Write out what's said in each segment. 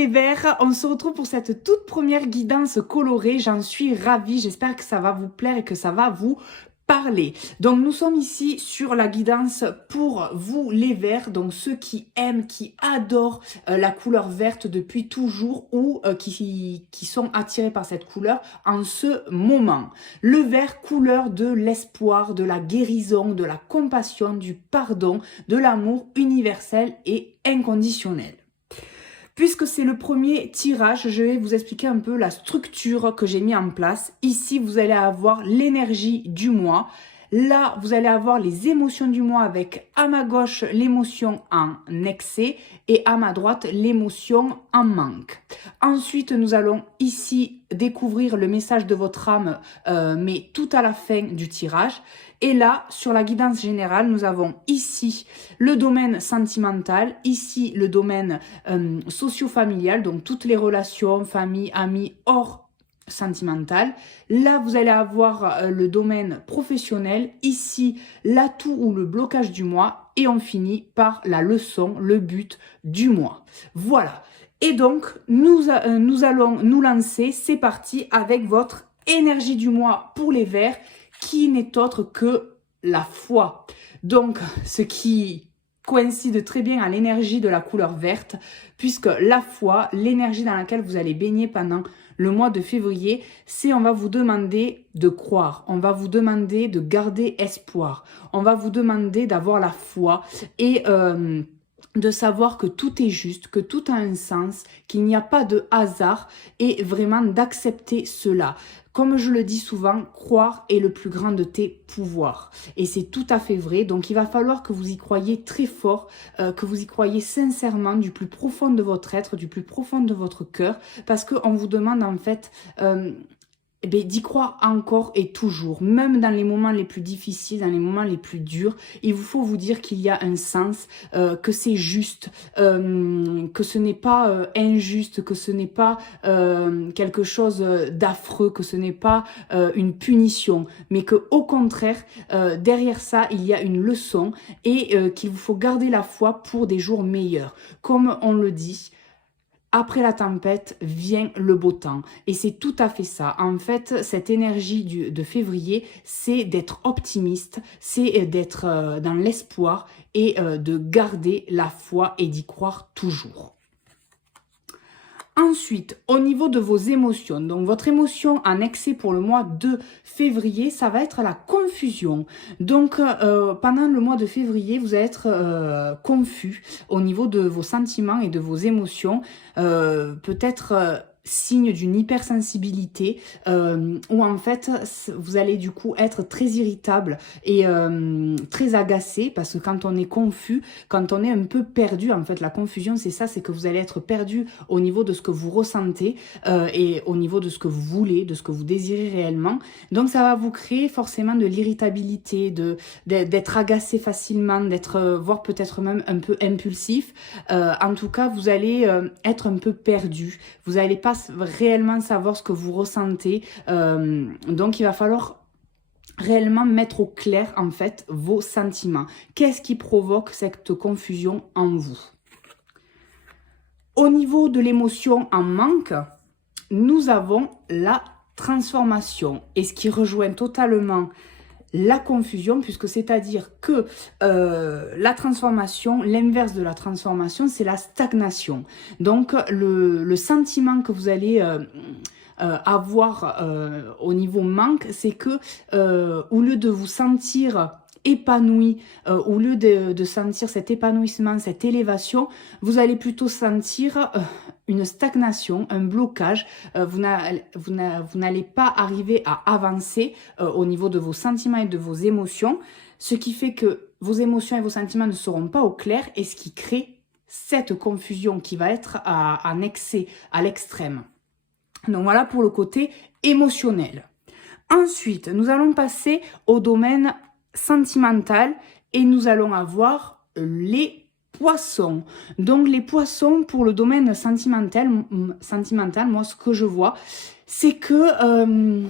les Verts, on se retrouve pour cette toute première guidance colorée. J'en suis ravie, j'espère que ça va vous plaire et que ça va vous parler. Donc nous sommes ici sur la guidance pour vous les Verts, donc ceux qui aiment, qui adorent la couleur verte depuis toujours ou qui sont attirés par cette couleur en ce moment. Le vert, couleur de l'espoir, de la guérison, de la compassion, du pardon, de l'amour universel et inconditionnel. Puisque c'est le premier tirage, je vais vous expliquer un peu la structure que j'ai mis en place. Ici, vous allez avoir l'énergie du mois. Là, vous allez avoir les émotions du mois avec à ma gauche l'émotion en excès et à ma droite l'émotion en manque. Ensuite, nous allons ici découvrir le message de votre âme, mais tout à la fin du tirage. Et là, sur la guidance générale, nous avons ici le domaine sentimental, ici le domaine socio-familial, donc toutes les relations, famille, amis, hors sentimental. Là, vous allez avoir le domaine professionnel, ici l'atout ou le blocage du mois, et on finit par la leçon, le but du mois. Voilà. Et donc, nous allons nous lancer, c'est parti, avec votre énergie du mois pour les Verts, qui n'est autre que la foi. Donc, ce qui coïncide très bien à l'énergie de la couleur verte, puisque la foi, l'énergie dans laquelle vous allez baigner pendant le mois de février, c'est on va vous demander de croire, on va vous demander de garder espoir, on va vous demander d'avoir la foi et de savoir que tout est juste, que tout a un sens, qu'il n'y a pas de hasard et vraiment d'accepter cela. Comme je le dis souvent, croire est le plus grand de tes pouvoirs. Et c'est tout à fait vrai. Donc, il va falloir que vous y croyiez très fort, que vous y croyiez sincèrement du plus profond de votre être, du plus profond de votre cœur. Parce qu'on vous demande en fait d'y croire encore et toujours. Même dans les moments les plus difficiles, dans les moments les plus durs, il vous faut vous dire qu'il y a un sens, que c'est juste, que ce n'est pas injuste, que ce n'est pas quelque chose d'affreux, que ce n'est pas une punition, mais que au contraire, derrière ça, il y a une leçon et qu'il vous faut garder la foi pour des jours meilleurs. Comme on le dit, après la tempête vient le beau temps. Et c'est tout à fait ça. En fait, cette énergie de février, c'est d'être optimiste, c'est d'être dans l'espoir et de garder la foi et d'y croire toujours. Ensuite, au niveau de vos émotions, donc votre émotion en excès pour le mois de février, ça va être la confusion. Donc, pendant le mois de février, vous allez être confus au niveau de vos sentiments et de vos émotions. Peut-être signe d'une hypersensibilité où en fait vous allez du coup être très irritable et très agacé parce que quand on est confus, quand on est un peu perdu, en fait la confusion c'est ça, c'est que vous allez être perdu au niveau de ce que vous ressentez et au niveau de ce que vous voulez, de ce que vous désirez réellement. Donc ça va vous créer forcément de l'irritabilité, d'être agacé facilement, d'être voire peut-être même un peu impulsif. En tout cas vous allez être un peu perdu, vous n'allez pas réellement savoir ce que vous ressentez, donc il va falloir réellement mettre au clair en fait vos sentiments. Qu'est-ce qui provoque cette confusion en vous? Au niveau de l'émotion en manque, nous avons la transformation et ce qui rejoint totalement la confusion, puisque c'est-à-dire que la transformation, l'inverse de la transformation, c'est la stagnation. Donc, le sentiment que vous allez avoir au niveau manque, c'est que au lieu de vous sentir épanoui, au lieu de sentir cet épanouissement, cette élévation, vous allez plutôt sentir une stagnation, un blocage. Vous n'allez pas arriver à avancer au niveau de vos sentiments et de vos émotions, ce qui fait que vos émotions et vos sentiments ne seront pas au clair et ce qui crée cette confusion qui va être en excès, à l'extrême. Donc voilà pour le côté émotionnel. Ensuite, nous allons passer au domaine sentimental et nous allons avoir les poissons. Donc les poissons pour le domaine sentimental, moi ce que je vois, c'est que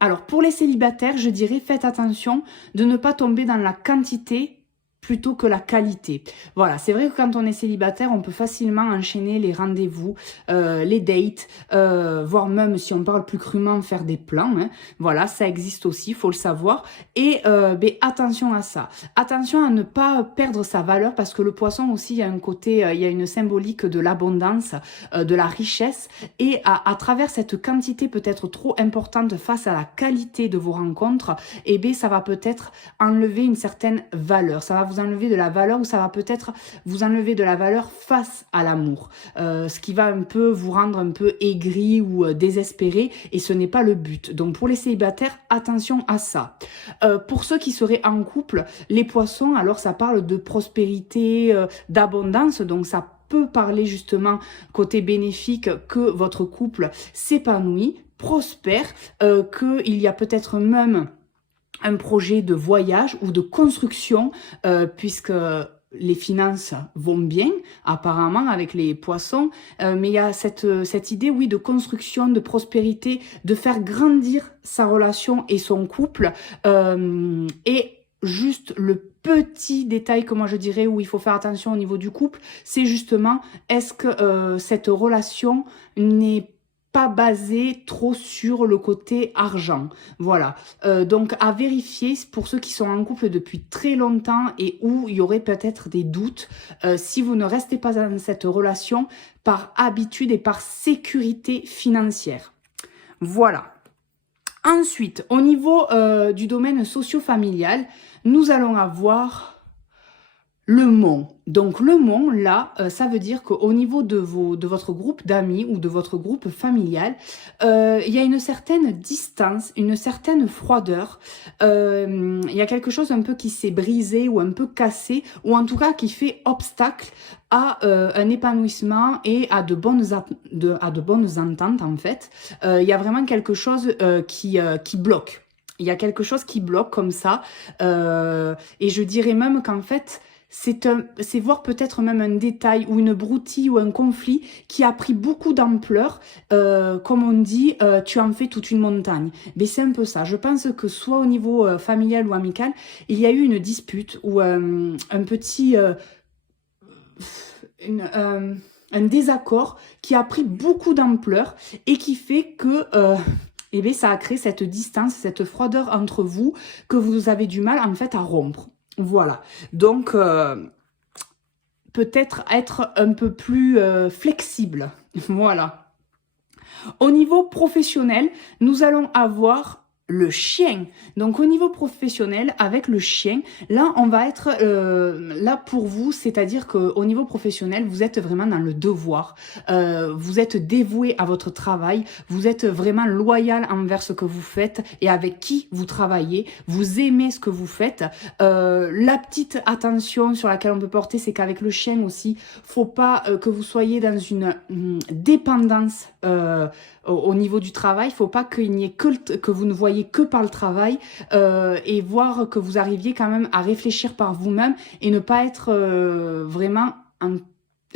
alors pour les célibataires, je dirais faites attention de ne pas tomber dans la quantité plutôt que la qualité. Voilà, c'est vrai que quand on est célibataire, on peut facilement enchaîner les rendez-vous, les dates, voire même, si on parle plus crûment, faire des plans. Hein. Voilà, ça existe aussi, faut le savoir. Et ben, attention à ça. Attention à ne pas perdre sa valeur, parce que le poisson aussi, il y a un côté, il y a une symbolique de l'abondance, de la richesse. Et à travers cette quantité peut-être trop importante face à la qualité de vos rencontres, eh bien, ça va peut-être enlever une certaine valeur. Ça va vous enlever de la valeur, ou ça va peut-être vous enlever de la valeur face à l'amour. Ce qui va un peu vous rendre un peu aigri ou désespéré, et ce n'est pas le but. Donc pour les célibataires, attention à ça. Pour ceux qui seraient en couple, les poissons, alors ça parle de prospérité, d'abondance, donc ça peut parler justement côté bénéfique, que votre couple s'épanouit, prospère, qu'il y a peut-être même un projet de voyage ou de construction, puisque les finances vont bien, apparemment, avec les poissons, mais il y a cette idée, oui, de construction, de prospérité, de faire grandir sa relation et son couple, et juste le petit détail que moi je dirais où il faut faire attention au niveau du couple, c'est justement, est-ce que cette relation n'est pas basé trop sur le côté argent. Voilà. Donc à vérifier pour ceux qui sont en couple depuis très longtemps et où il y aurait peut-être des doutes, si vous ne restez pas dans cette relation par habitude et par sécurité financière. Voilà. Ensuite, au niveau du domaine socio-familial, nous allons avoir le mont. Donc le mont, là, ça veut dire qu'au niveau de votre groupe d'amis ou de votre groupe familial, il y a une certaine distance, une certaine froideur. Il y a quelque chose un peu qui s'est brisé ou un peu cassé, ou en tout cas qui fait obstacle à un épanouissement et à de bonnes ententes en fait. Il y a vraiment quelque chose qui bloque. Il y a quelque chose qui bloque comme ça. Et je dirais même qu'en fait, c'est voir peut-être même un détail ou une broutille ou un conflit qui a pris beaucoup d'ampleur, comme on dit, tu en fais toute une montagne. Mais c'est un peu ça. Je pense que soit au niveau familial ou amical, il y a eu une dispute ou un petit... un désaccord qui a pris beaucoup d'ampleur et qui fait que... eh bien, ça a créé cette distance, cette froideur entre vous que vous avez du mal en fait à rompre. Voilà, donc peut-être être un peu plus flexible, voilà. Au niveau professionnel, nous allons avoir le chien. Donc au niveau professionnel, avec le chien, là on va être là pour vous, c'est-à-dire qu'au niveau professionnel, vous êtes vraiment dans le devoir, vous êtes dévoué à votre travail, vous êtes vraiment loyal envers ce que vous faites et avec qui vous travaillez, vous aimez ce que vous faites. La petite attention sur laquelle on peut porter, c'est qu'avec le chien aussi, faut pas que vous soyez dans une dépendance au niveau du travail. Il faut pas qu'il n'y ait que vous ne voyez que par le travail, et voir que vous arriviez quand même à réfléchir par vous-même et ne pas être vraiment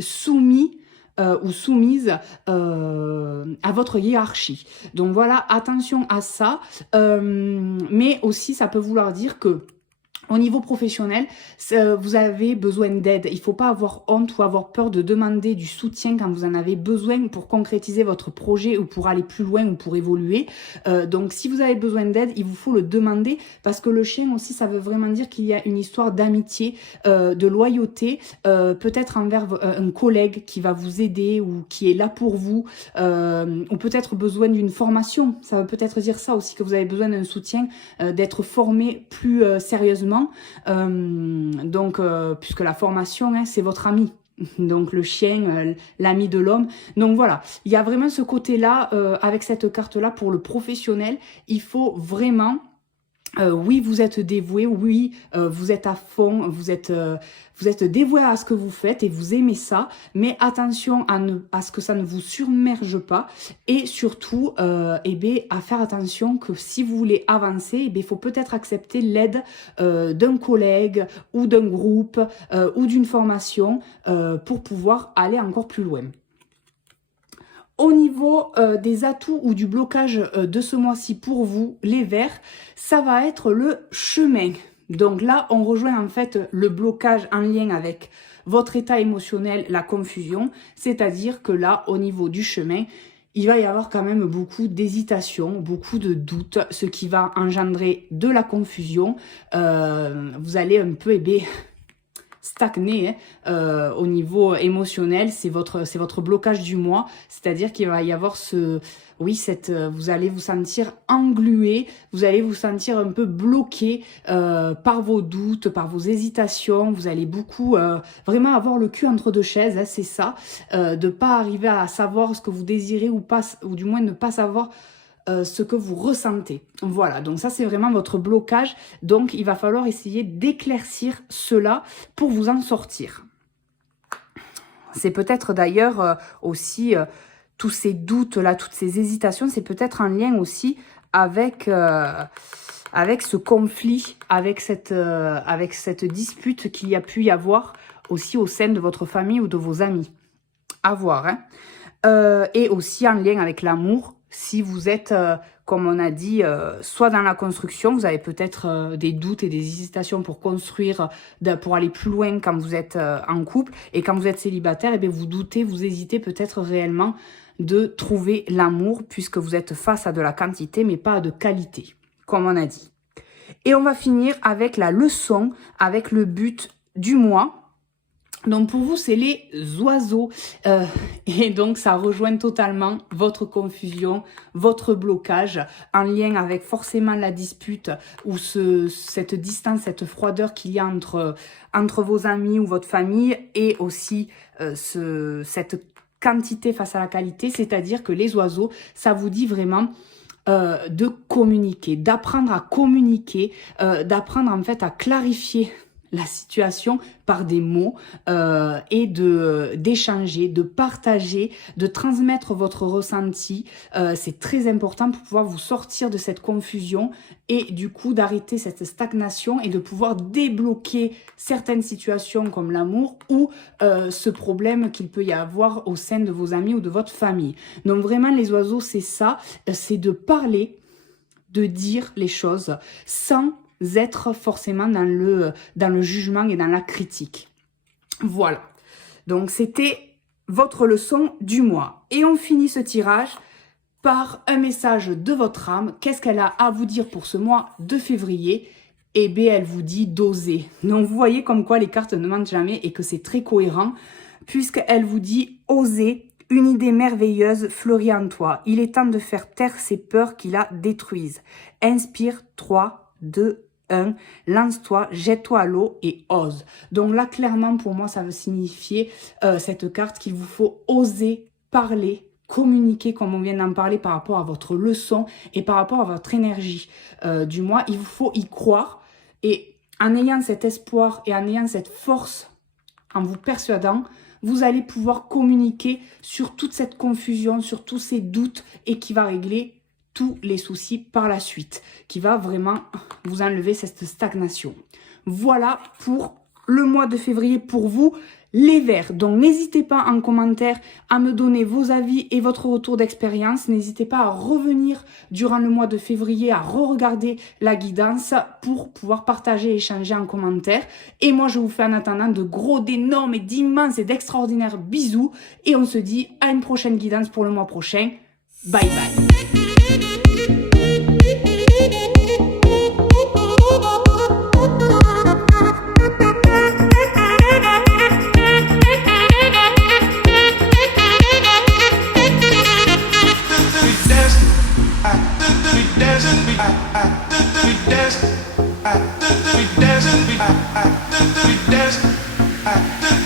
soumis ou soumise à votre hiérarchie. Donc voilà, attention à ça, mais aussi ça peut vouloir dire que au niveau professionnel, vous avez besoin d'aide. Il ne faut pas avoir honte ou avoir peur de demander du soutien quand vous en avez besoin pour concrétiser votre projet ou pour aller plus loin ou pour évoluer. Donc si vous avez besoin d'aide, il vous faut le demander, parce que le chien aussi, ça veut vraiment dire qu'il y a une histoire d'amitié, de loyauté, peut-être envers un collègue qui va vous aider ou qui est là pour vous, ou peut-être besoin d'une formation. Ça veut peut-être dire ça aussi, que vous avez besoin d'un soutien, d'être formé plus sérieusement. Donc, puisque la formation, hein, c'est votre ami. Donc le chien, l'ami de l'homme. Donc voilà, il y a vraiment ce côté-là, avec cette carte-là pour le professionnel. Il faut vraiment... oui, vous êtes dévoué, oui, vous êtes à fond, vous êtes dévoué à ce que vous faites et vous aimez ça, mais attention à ce que ça ne vous submerge pas, et surtout, eh bien, à faire attention que si vous voulez avancer, eh bien, il faut peut-être accepter l'aide d'un collègue ou d'un groupe ou d'une formation pour pouvoir aller encore plus loin. Au niveau des atouts ou du blocage de ce mois-ci pour vous, les verts, ça va être le chemin. Donc là, on rejoint en fait le blocage en lien avec votre état émotionnel, la confusion, c'est-à-dire que là, au niveau du chemin, il va y avoir quand même beaucoup d'hésitation, beaucoup de doutes, ce qui va engendrer de la confusion. Vous allez un peu stagner au niveau émotionnel, c'est votre blocage du moi, c'est-à-dire qu'il va y avoir vous allez vous sentir englué, vous allez vous sentir un peu bloqué par vos doutes, par vos hésitations, vous allez beaucoup vraiment avoir le cul entre deux chaises, hein, c'est ça, de pas arriver à savoir ce que vous désirez ou pas, ou du moins ne pas savoir ce que vous ressentez. Voilà, donc ça c'est vraiment votre blocage. Donc il va falloir essayer d'éclaircir cela pour vous en sortir. C'est peut-être d'ailleurs aussi tous ces doutes-là, toutes ces hésitations, c'est peut-être en lien aussi avec ce conflit, avec cette dispute qu'il y a pu y avoir aussi au sein de votre famille ou de vos amis. À voir, hein. Et aussi en lien avec l'amour. Si vous êtes, comme on a dit, soit dans la construction, vous avez peut-être des doutes et des hésitations pour construire, pour aller plus loin quand vous êtes en couple. Et quand vous êtes célibataire, eh bien, vous doutez, vous hésitez peut-être réellement de trouver l'amour puisque vous êtes face à de la quantité mais pas de qualité, comme on a dit. Et on va finir avec la leçon, avec le but du mois. Donc pour vous, c'est les oiseaux et donc ça rejoint totalement votre confusion, votre blocage en lien avec forcément la dispute ou cette distance, cette froideur qu'il y a entre vos amis ou votre famille et aussi cette quantité face à la qualité, c'est-à-dire que les oiseaux, ça vous dit vraiment de communiquer, d'apprendre à communiquer, d'apprendre en fait à clarifier la situation par des mots et d'échanger, de partager, de transmettre votre ressenti. C'est très important pour pouvoir vous sortir de cette confusion et du coup d'arrêter cette stagnation et de pouvoir débloquer certaines situations comme l'amour ou ce problème qu'il peut y avoir au sein de vos amis ou de votre famille. Donc vraiment les oiseaux c'est ça, c'est de parler, de dire les choses sans être forcément dans le jugement et dans la critique. Voilà. Donc, c'était votre leçon du mois. Et on finit ce tirage par un message de votre âme. Qu'est-ce qu'elle a à vous dire pour ce mois de février? Eh bien, elle vous dit d'oser. Donc, vous voyez comme quoi les cartes ne mentent jamais et que c'est très cohérent puisqu'elle vous dit oser. Une idée merveilleuse fleurit en toi. Il est temps de faire taire ces peurs qui la détruisent. Inspire 3, 2, 1, lance-toi, jette-toi à l'eau et ose. Donc là, clairement, pour moi, ça veut signifier cette carte qu'il vous faut oser parler, communiquer, comme on vient d'en parler, par rapport à votre leçon et par rapport à votre énergie du mois. Il vous faut y croire et en ayant cet espoir et en ayant cette force, en vous persuadant, vous allez pouvoir communiquer sur toute cette confusion, sur tous ces doutes et qui va régler tous les soucis par la suite, qui va vraiment vous enlever cette stagnation. Voilà pour le mois de février pour vous, les Verts. Donc n'hésitez pas en commentaire à me donner vos avis et votre retour d'expérience. N'hésitez pas à revenir durant le mois de février, à re-regarder la guidance pour pouvoir partager et échanger en commentaire. Et moi, je vous fais en attendant de gros, d'énormes et d'immenses et d'extraordinaires bisous. Et on se dit à une prochaine guidance pour le mois prochain. Bye bye.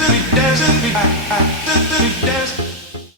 We dancing,